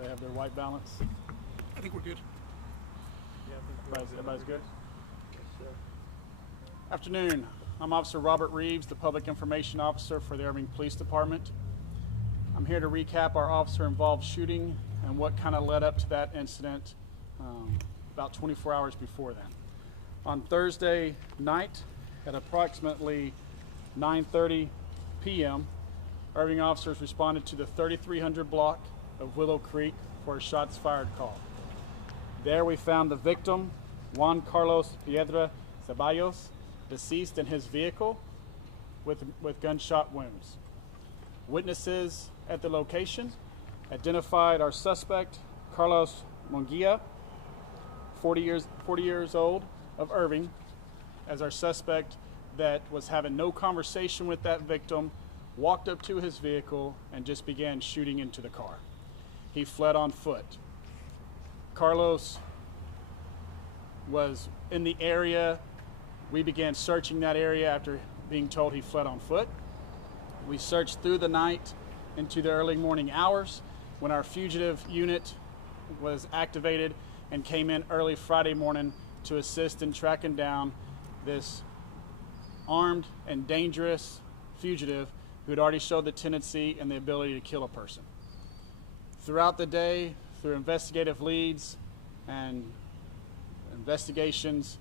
They have their white balance. I think we're good. Yeah, everybody's good? Yes, sir. Afternoon. I'm Officer Robert Reeves, the Public Information Officer for the Irving Police Department. I'm here to recap our officer-involved shooting and what kind of led up to that incident about 24 hours before then. On Thursday night at approximately 9:30 p.m., Irving officers responded to the 3300 block of Willow Creek for a shots fired call. There we found the victim, Juan Carlos Piedra Ceballos, deceased in his vehicle with gunshot wounds. Witnesses at the location identified our suspect, Carlos Munguia, 40 years old, of Irving, as our suspect that was having no conversation with that victim, walked up to his vehicle and just began shooting into the car. He fled on foot. Carlos was in the area. We began searching that area after being told he fled on foot. We searched through the night into the early morning hours when our fugitive unit was activated and came in early Friday morning to assist in tracking down this armed and dangerous fugitive who had already showed the tendency and the ability to kill a person. Throughout the day, through investigative leads and investigations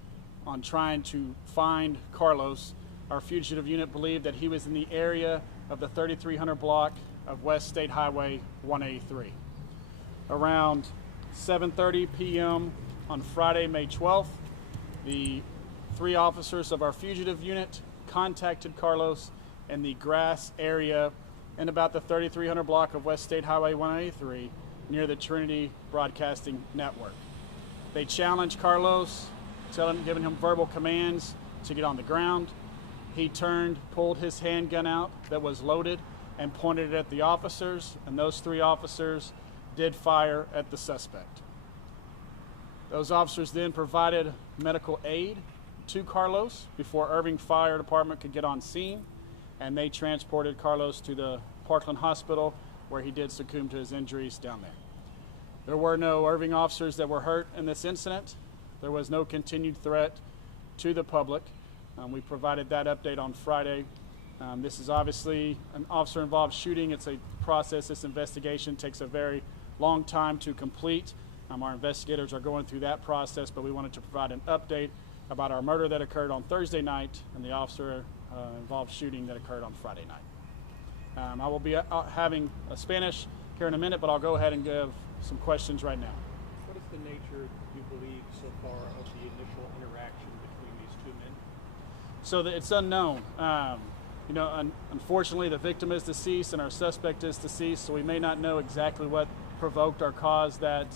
on trying to find Carlos, our fugitive unit believed that he was in the area of the 3300 block of West State Highway 183. Around 7:30 p.m. on Friday, May 12th, the 3 officers of our fugitive unit contacted Carlos in the grass area in about the 3300 block of West State Highway 183 near the Trinity Broadcasting Network. They challenged Carlos, giving him verbal commands to get on the ground. He turned, pulled his handgun out that was loaded, and pointed it at the officers, and those 3 officers did fire at the suspect. Those officers then provided medical aid to Carlos before Irving Fire Department could get on scene, and they transported Carlos to the Parkland Hospital, where he did succumb to his injuries down there. There were no Irving officers that were hurt in this incident. There was no continued threat to the public. We provided that update on Friday. This is obviously an officer-involved shooting. It's a process. This investigation takes a very long time to complete. Our investigators are going through that process, but we wanted to provide an update about our murder that occurred on Thursday night and the officer-involved shooting that occurred on Friday night. I will be having a Spanish here in a minute, but I'll go ahead and give some questions right now. What is the nature, you believe, so far of the initial interaction between these 2 men? So it's unknown. Unfortunately, the victim is deceased and our suspect is deceased, so we may not know exactly what provoked or caused that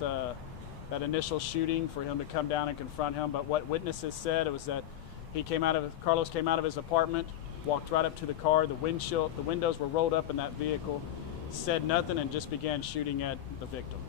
initial shooting for him to come down and confront him. But what witnesses said, it was that Carlos came out of his apartment, walked right up to the car. The windows were rolled up in that vehicle, said nothing, and just began shooting at the victim.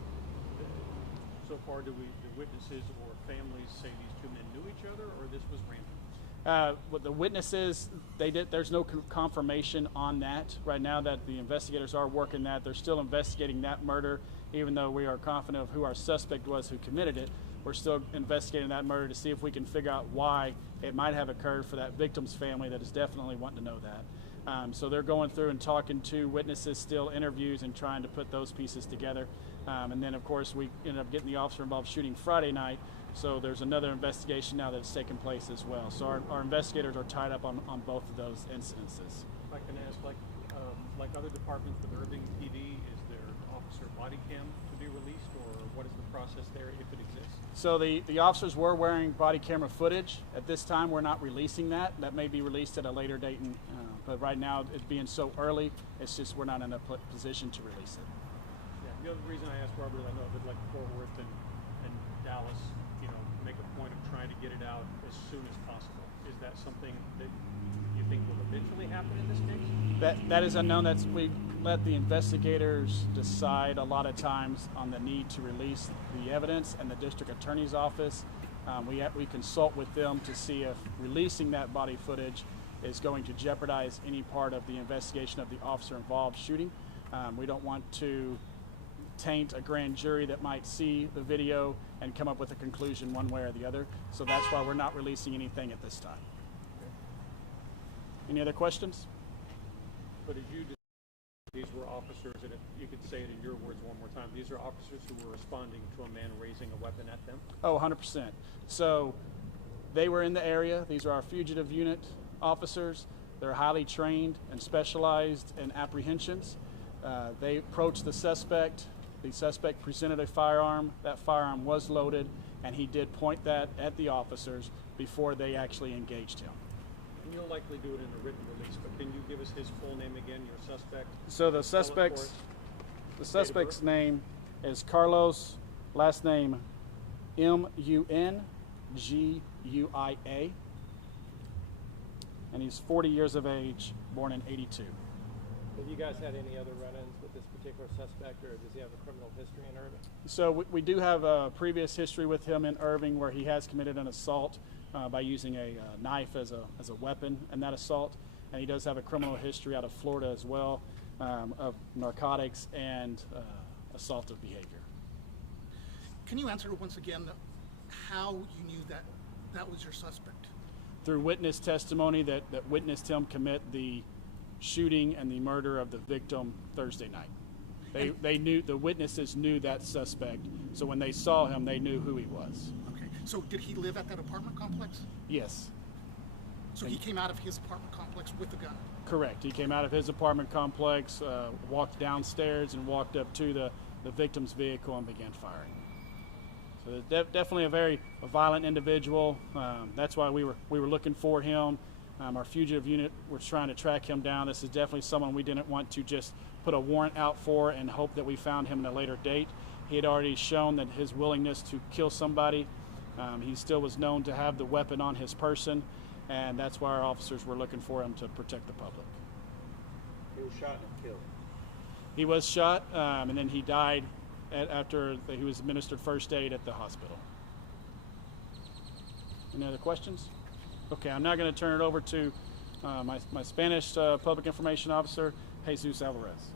So far, do the witnesses or families say these 2 men knew each other, or this was random? What the witnesses, there's no confirmation on that right now. That the investigators are working that. They're still investigating that murder, even though we are confident of who our suspect was who committed it. We're still investigating that murder to see if we can figure out why it might have occurred for that victim's family that is definitely wanting to know that. So they're going through and talking to witnesses, still interviews, and trying to put those pieces together. And then, of course, we ended up getting the officer-involved shooting Friday night. So there's another investigation now that's taken place as well. So our investigators are tied up on both of those incidences. If I can ask, like other departments with Irving PD, is there officer body cam to be released, or what is the process there if it exists? So the officers were wearing body camera footage. At this time, we're not releasing that. That may be released at a later date, but right now, it being so early, it's just we're not in a position to release it. Yeah, the other reason I asked Robert is I know that like Fort Worth and Dallas, make a point of trying to get it out as soon as possible. Is that something that you think will eventually happen in this case? That is unknown. We let the investigators decide a lot of times on the need to release the evidence, and the district attorney's office. We consult with them to see if releasing that body footage is going to jeopardize any part of the investigation of the officer-involved shooting. We don't want to taint a grand jury that might see the video and come up with a conclusion one way or the other. So that's why we're not releasing anything at this time. Any other questions? But as you just, these were officers, and if you could say it in your words one more time, these are officers who were responding to a man raising a weapon at them? Oh, 100%. So they were in the area. These are our Fugitive Unit officers. They're highly trained and specialized in apprehensions. They approached the suspect. The suspect presented a firearm. That firearm was loaded, and he did point that at the officers before they actually engaged him. And you'll likely do it in a written release, but can you give us his full name again, your suspect? So the suspect's name is Carlos, last name Munguia, and he's 40 years of age, born in '82. Have you guys had any other run-ins with this particular suspect, or does he have a criminal history in Irving? So we do have a previous history with him in Irving where he has committed an assault by using a knife as a weapon in that assault, and he does have a criminal history out of Florida as well of narcotics and assaultive behavior. Can you answer once again how you knew that that was your suspect? Through witness testimony that witnessed him commit the shooting and the murder of the victim Thursday night. They knew, the witnesses knew that suspect, so when they saw him, they knew who he was. Okay, so did he live at that apartment complex? Yes. So he came out of his apartment complex with the gun? Correct. He came out of his apartment complex, walked downstairs, and walked up to the victim's vehicle and began firing. So definitely a very violent individual. That's why we were looking for him. Our Fugitive Unit was trying to track him down. This is definitely someone we didn't want to just put a warrant out for and hope that we found him at a later date. He had already shown that his willingness to kill somebody. He still was known to have the weapon on his person, and that's why our officers were looking for him to protect the public. He was shot and killed. He was shot, and then he died after he was administered first aid at the hospital. Any other questions? Okay, I'm now going to turn it over to my Spanish Public Information Officer, Jesus Alvarez.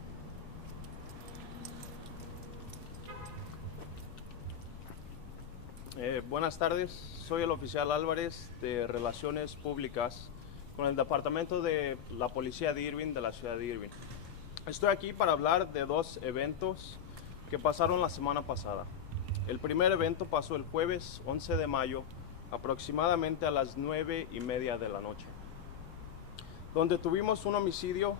Buenas tardes, soy el oficial Álvarez de Relaciones Públicas con el Departamento de la Policía de Irving de la ciudad de Irving. Estoy aquí para hablar de dos eventos que pasaron la semana pasada. El primer evento pasó el jueves 11 de mayo, aproximadamente a las 9:30 de la noche, donde tuvimos un homicidio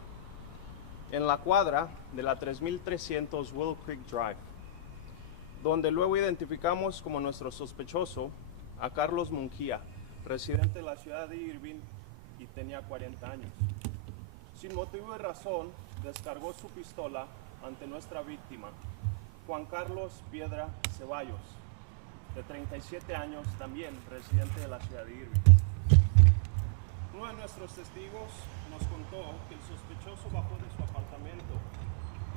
en la cuadra de la 3300 Willow Creek Drive, donde luego identificamos como nuestro sospechoso a Carlos Munguia, residente de la ciudad de Irving y tenía 40 años. Sin motivo y razón, descargó su pistola ante nuestra víctima, Juan Carlos Piedra Ceballos, de 37 años, también residente de la ciudad de Irving. Uno de nuestros testigos nos contó que el sospechoso bajó de su apartamento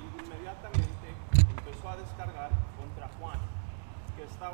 y inmediatamente empezó a descargar contra Juan, que estaba